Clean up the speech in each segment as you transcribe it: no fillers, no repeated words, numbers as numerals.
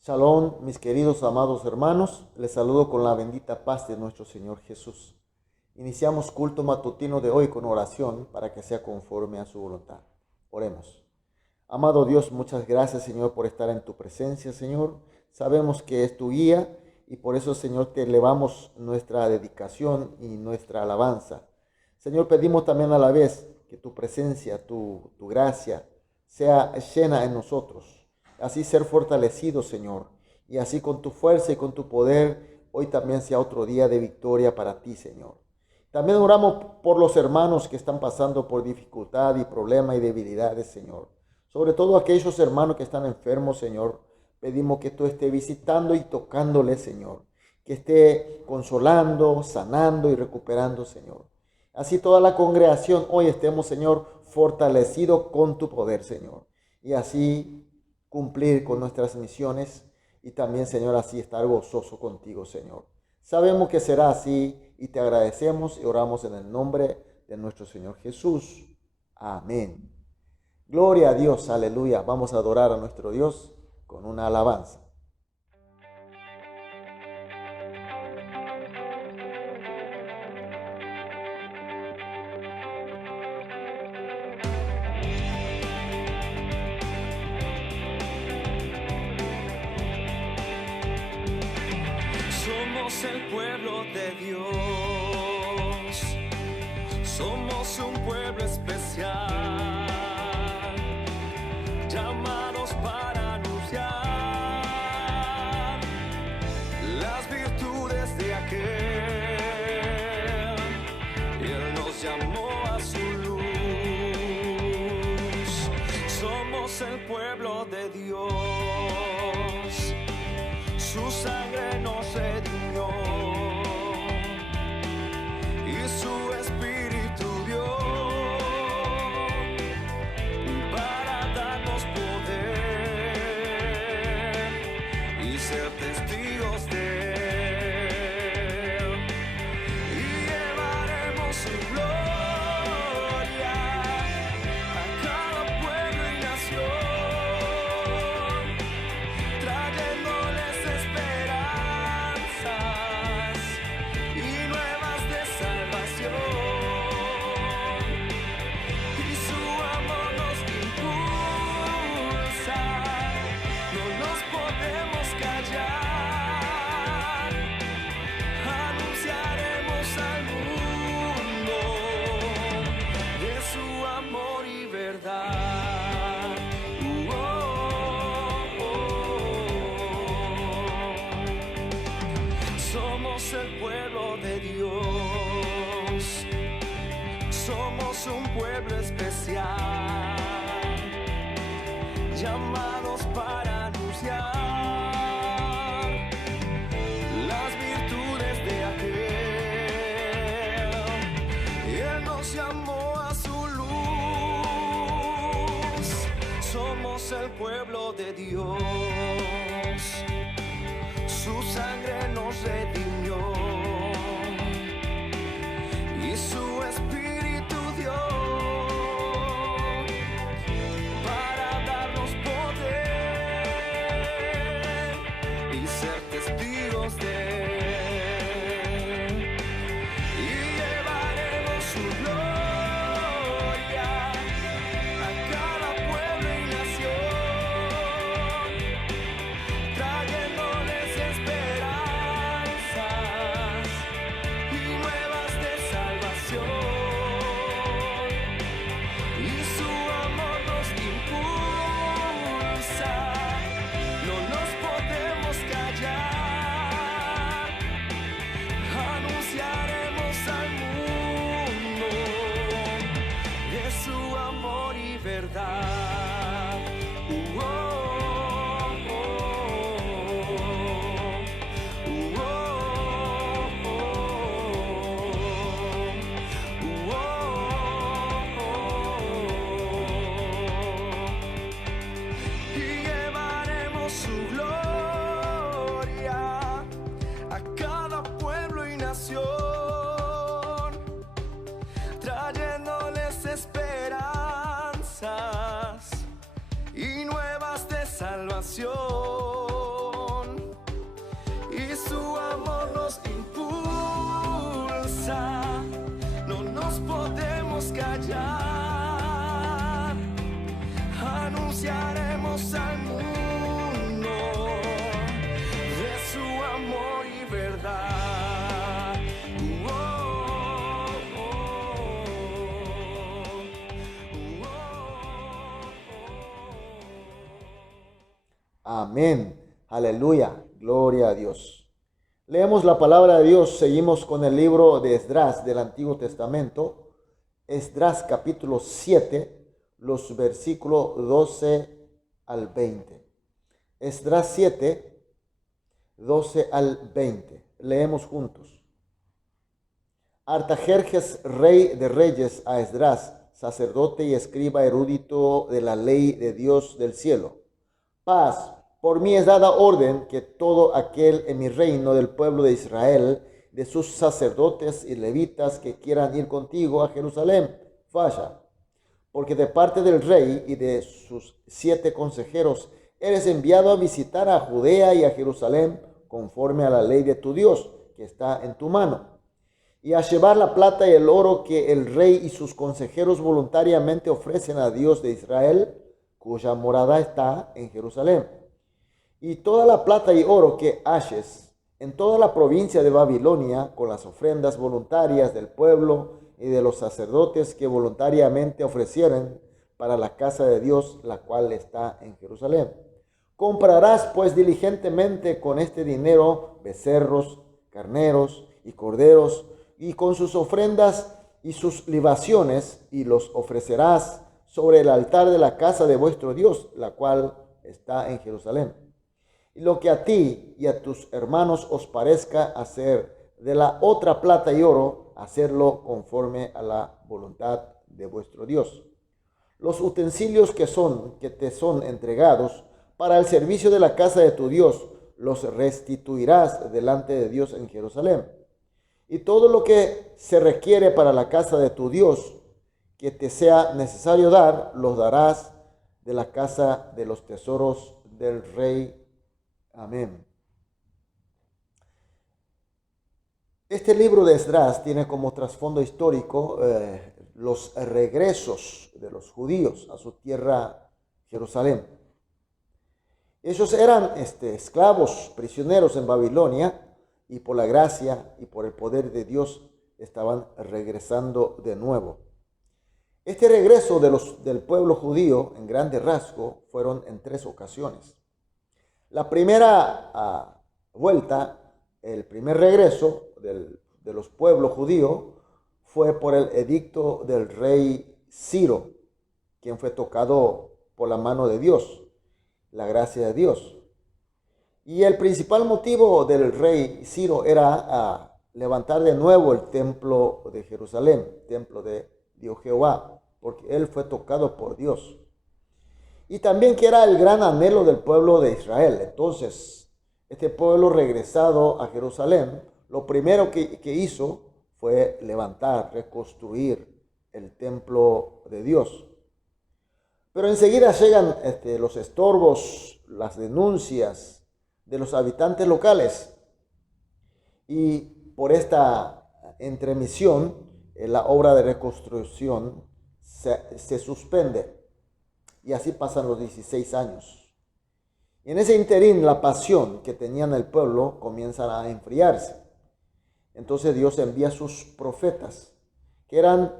Shalom, mis queridos amados hermanos, les saludo con la bendita paz de nuestro Señor Jesús. Iniciamos culto matutino de hoy con oración para que sea conforme a su voluntad. Oremos. Amado Dios, muchas gracias, Señor, por estar en tu presencia, Señor. Sabemos que es tu guía y por eso, Señor, te elevamos nuestra dedicación y nuestra alabanza. Señor, pedimos también a la vez que tu presencia, tu gracia sea llena en nosotros. Así ser fortalecidos, Señor, y así con tu fuerza y con tu poder, hoy también sea otro día de victoria para ti, Señor. También oramos por los hermanos que están pasando por dificultad y problemas y debilidades, Señor. Sobre todo aquellos hermanos que están enfermos, Señor. Pedimos que tú estés visitando y tocándoles, Señor. Que esté consolando, sanando y recuperando, Señor. Así toda la congregación hoy estemos, Señor, fortalecidos con tu poder, Señor. Y así cumplir con nuestras misiones y también, Señor, así estar gozoso contigo, Señor. Sabemos que será así y te agradecemos y oramos en el nombre de nuestro Señor Jesús. Amén. Gloria a Dios, aleluya. Vamos a adorar a nuestro Dios con una alabanza. Somos el pueblo de Dios, somos un pueblo especial, llamados para anunciar las virtudes de aquel. Él nos llamó a su luz. Somos el pueblo de Dios, su sangre nos redimió y su espíritu dio para darnos poder y ser testigos de él, y llevaremos su gloria a cada pueblo y nación, trayéndoles esperanzas y nuevas de salvación. Y su amor nos impulsa, no nos podemos callar. Anunciaremos al mundo de su amor y verdad. Somos el pueblo de Dios, somos un pueblo especial, llamados para anunciar las virtudes de aquel. Él nos llamó a su luz. Somos el pueblo de Dios, su sangre nos redimió y su espíritu dio para darnos poder y ser testigos de él, y llevaremos su gloria a cada pueblo y nación, trayéndoles esperanzas y nuevas de salvación. Y su amor nos impulsa, no nos podemos callar. Anunciaremos al mundo de su amor y verdad. Y llevaremos su gloria a cada pueblo y nación, trayéndoles esperanzas y nuevas de salvación. callar, anunciaremos al mundo de su amor y verdad. Oh, oh, oh. Amén. Aleluya. Gloria a Dios. Leemos la palabra de Dios. Seguimos con el libro de Esdras del Antiguo Testamento. Esdras capítulo 7, los versículos 12 al 20. Esdras 7, 12 al 20. Leemos juntos. Artajerjes, rey de reyes, a Esdras, sacerdote y escriba erudito de la ley de Dios del cielo. Paz. Por mí es dada orden que todo aquel en mi reino del pueblo de Israel, de sus sacerdotes y levitas que quieran ir contigo a Jerusalén, vaya. Porque de parte del rey y de sus 7 consejeros eres enviado a visitar a Judea y a Jerusalén conforme a la ley de tu Dios, que está en tu mano, y a llevar la plata y el oro que el rey y sus consejeros voluntariamente ofrecen a Dios de Israel, cuya morada está en Jerusalén. Y toda la plata y oro que halles en toda la provincia de Babilonia, con las ofrendas voluntarias del pueblo y de los sacerdotes que voluntariamente ofrecieren para la casa de Dios, la cual está en Jerusalén. Comprarás pues diligentemente con este dinero becerros, carneros y corderos, y con sus ofrendas y sus libaciones, y los ofrecerás sobre el altar de la casa de vuestro Dios, la cual está en Jerusalén. Y lo que a ti y a tus hermanos os parezca hacer de la otra plata y oro, hacerlo conforme a la voluntad de vuestro Dios. Los utensilios que te son entregados para el servicio de la casa de tu Dios, los restituirás delante de Dios en Jerusalén. Y todo lo que se requiere para la casa de tu Dios, que te sea necesario dar, los darás de la casa de los tesoros del rey. Amén. Este libro de Esdras tiene como trasfondo histórico los regresos de los judíos a su tierra, Jerusalén. Ellos eran esclavos, prisioneros en Babilonia, y por la gracia y por el poder de Dios estaban regresando de nuevo. Este regreso del pueblo judío, en grande rasgo, fueron en 3 ocasiones. La primera vuelta, el primer regreso de los pueblos judíos fue por el edicto del rey Ciro, quien fue tocado por la mano de Dios, la gracia de Dios. Y el principal motivo del rey Ciro era levantar de nuevo el templo de Jerusalén, templo de Dios Jehová, porque él fue tocado por Dios. Y también que era el gran anhelo del pueblo de Israel. Entonces, este pueblo regresado a Jerusalén, lo primero que hizo fue levantar, reconstruir el templo de Dios. Pero enseguida llegan los estorbos, las denuncias de los habitantes locales. Y por esta entremisión, la obra de reconstrucción se suspende. Y así pasan los 16 años. Y en ese interín, la pasión que tenían el pueblo comienza a enfriarse. Entonces Dios envía a sus profetas, que eran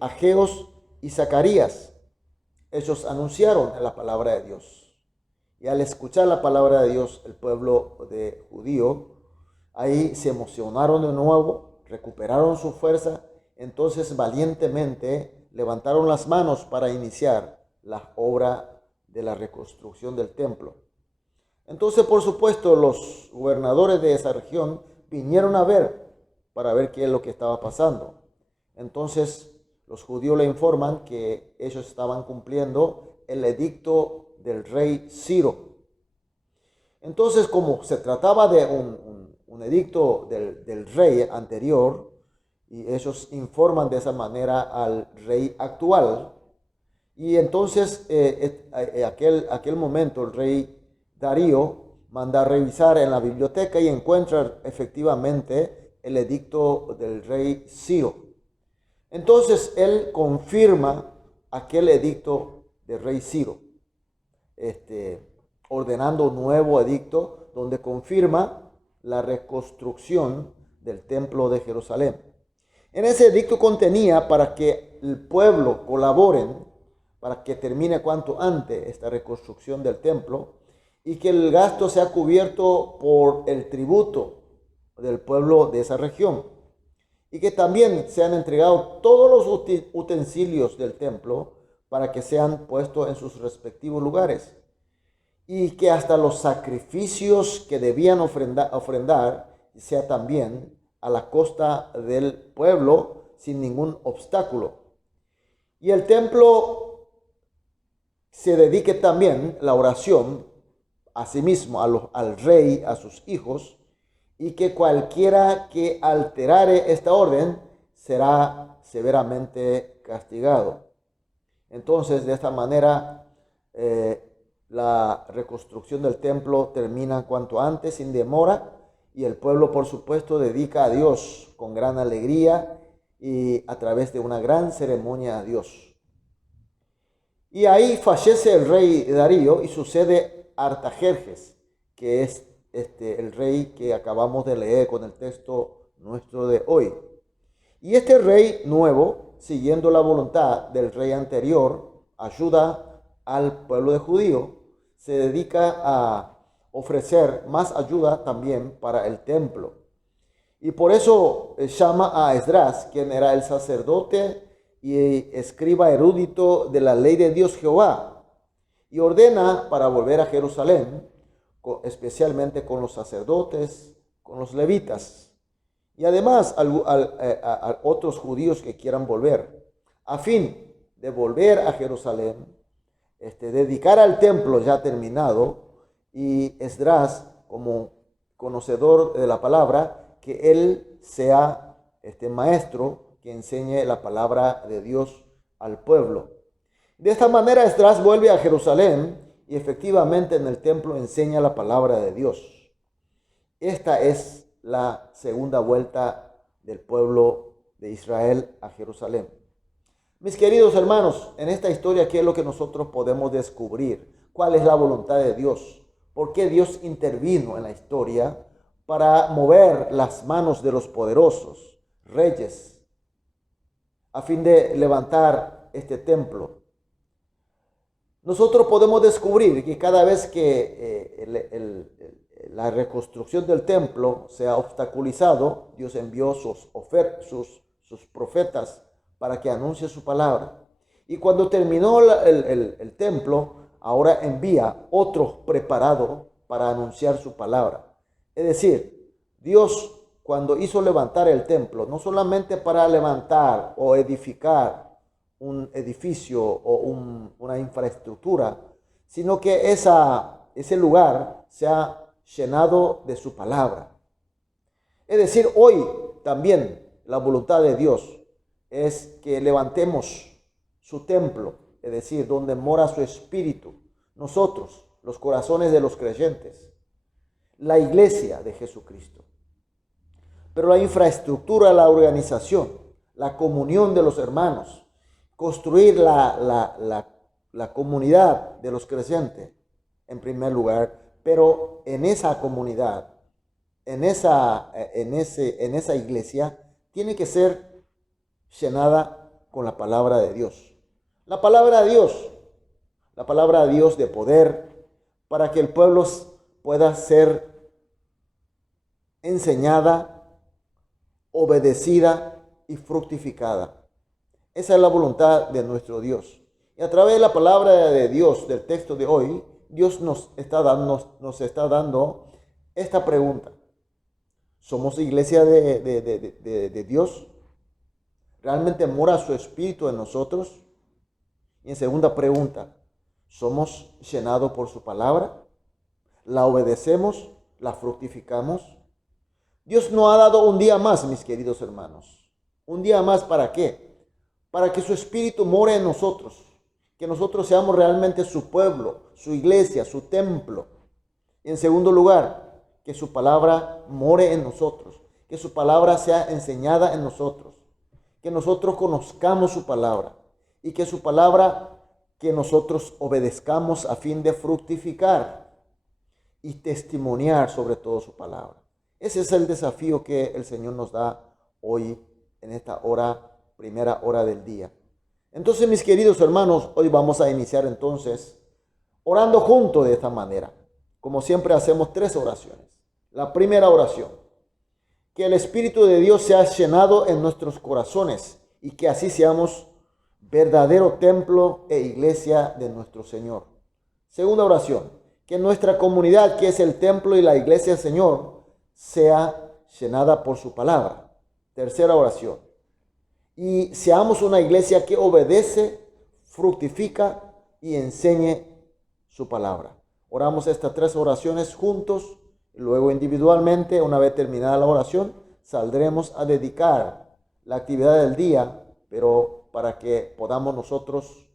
Ageos y Zacarías. Ellos anunciaron la palabra de Dios. Y al escuchar la palabra de Dios, el pueblo de judío, ahí se emocionaron de nuevo, recuperaron su fuerza. Entonces valientemente levantaron las manos para iniciar la obra de la reconstrucción del templo. Entonces, por supuesto, los gobernadores de esa región vinieron para ver qué es lo que estaba pasando. Entonces, los judíos le informan que ellos estaban cumpliendo el edicto del rey Ciro. Entonces, como se trataba de un edicto del rey anterior, y ellos informan de esa manera al rey actual. Y entonces, aquel momento, el rey Darío manda a revisar en la biblioteca y encuentra efectivamente el edicto del rey Ciro. Entonces él confirma aquel edicto del rey Ciro, ordenando un nuevo edicto donde confirma la reconstrucción del templo de Jerusalén. En ese edicto contenía para que el pueblo colaboren para que termine cuanto antes esta reconstrucción del templo y que el gasto sea cubierto por el tributo del pueblo de esa región y que también sean entregados todos los utensilios del templo para que sean puestos en sus respectivos lugares y que hasta los sacrificios que debían ofrendar sea también a la costa del pueblo sin ningún obstáculo. Y el templo se dedique también la oración a sí mismo, al rey, a sus hijos, y que cualquiera que alterare esta orden será severamente castigado. Entonces, de esta manera, la reconstrucción del templo termina cuanto antes, sin demora, y el pueblo, por supuesto, dedica a Dios con gran alegría y a través de una gran ceremonia a Dios. Y ahí fallece el rey Darío y sucede Artajerjes, que es el rey que acabamos de leer con el texto nuestro de hoy. Y este rey nuevo, siguiendo la voluntad del rey anterior, ayuda al pueblo de judío, se dedica a ofrecer más ayuda también para el templo. Y por eso llama a Esdras, quien era el sacerdote y escriba erudito de la ley de Dios Jehová, y ordena para volver a Jerusalén, especialmente con los sacerdotes, con los levitas, y además a otros judíos que quieran volver, a fin de volver a Jerusalén, dedicar al templo ya terminado, y Esdras, como conocedor de la palabra, que él sea maestro que enseñe la palabra de Dios al pueblo. De esta manera Esdras vuelve a Jerusalén y efectivamente en el templo enseña la palabra de Dios. Esta es la segunda vuelta del pueblo de Israel a Jerusalén. Mis queridos hermanos, en esta historia, ¿qué es lo que nosotros podemos descubrir? ¿Cuál es la voluntad de Dios? ¿Por qué Dios intervino en la historia para mover las manos de los poderosos reyes a fin de levantar este templo? Nosotros podemos descubrir que cada vez que la reconstrucción del templo se ha obstaculizado, Dios envió sus profetas para que anuncie su palabra. Y cuando terminó el templo, ahora envía otros preparados para anunciar su palabra. Es decir, Dios, cuando hizo levantar el templo, no solamente para levantar o edificar un edificio o una infraestructura, sino que ese lugar se ha llenado de su palabra. Es decir, hoy también la voluntad de Dios es que levantemos su templo, es decir, donde mora su espíritu, nosotros, los corazones de los creyentes, la iglesia de Jesucristo. Pero la infraestructura, la organización, la comunión de los hermanos, construir la comunidad de los creyentes en primer lugar, pero en esa comunidad, en esa iglesia, tiene que ser llenada con la palabra de Dios. La palabra de Dios de poder, para que el pueblo pueda ser enseñada, obedecida y fructificada. Esa es la voluntad de nuestro Dios. Y a través de la palabra de Dios, del texto de hoy, Dios nos está dando esta pregunta. ¿Somos iglesia de Dios? ¿Realmente mora su espíritu en nosotros? Y en segunda pregunta, ¿somos llenados por su palabra? ¿La obedecemos? ¿La fructificamos? Dios nos ha dado un día más, mis queridos hermanos. ¿Un día más para qué? Para que su espíritu more en nosotros. Que nosotros seamos realmente su pueblo, su iglesia, su templo. Y en segundo lugar, que su palabra more en nosotros. Que su palabra sea enseñada en nosotros. que nosotros conozcamos su palabra y que su palabra que nosotros obedezcamos a fin de fructificar y testimoniar sobre todo su palabra. Ese es el desafío que el Señor nos da hoy en esta hora, primera hora del día. Entonces, mis queridos hermanos, hoy vamos a iniciar entonces orando juntos de esta manera. Como siempre hacemos 3 oraciones. La primera oración: que el Espíritu de Dios sea llenado en nuestros corazones y que así seamos verdadero templo e iglesia de nuestro Señor. Segunda oración: que nuestra comunidad, que es el templo y la iglesia del Señor, sea llenada por su palabra. Tercera oración: y seamos una iglesia que obedece, fructifica y enseñe su palabra. Oramos estas 3 oraciones juntos y luego individualmente. Una vez terminada la oración, saldremos a dedicar la actividad del día, pero para que podamos nosotros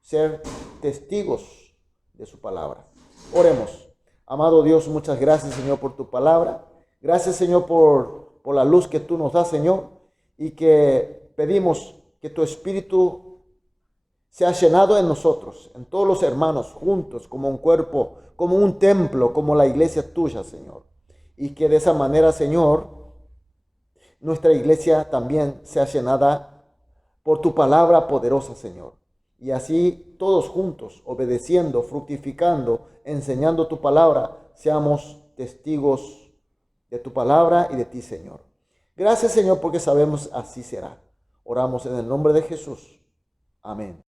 ser testigos de su palabra. Oremos. Amado Dios, muchas gracias, Señor, por tu palabra. Gracias, Señor, por la luz que tú nos das, Señor, y que pedimos que tu Espíritu sea llenado en nosotros, en todos los hermanos juntos, como un cuerpo, como un templo, como la iglesia tuya, Señor. Y que de esa manera, Señor, nuestra iglesia también sea llenada por tu palabra poderosa, Señor. Y así todos juntos, obedeciendo, fructificando, enseñando tu palabra, seamos testigos de tu palabra y de ti, Señor. Gracias, Señor, porque sabemos así será. Oramos en el nombre de Jesús. Amén.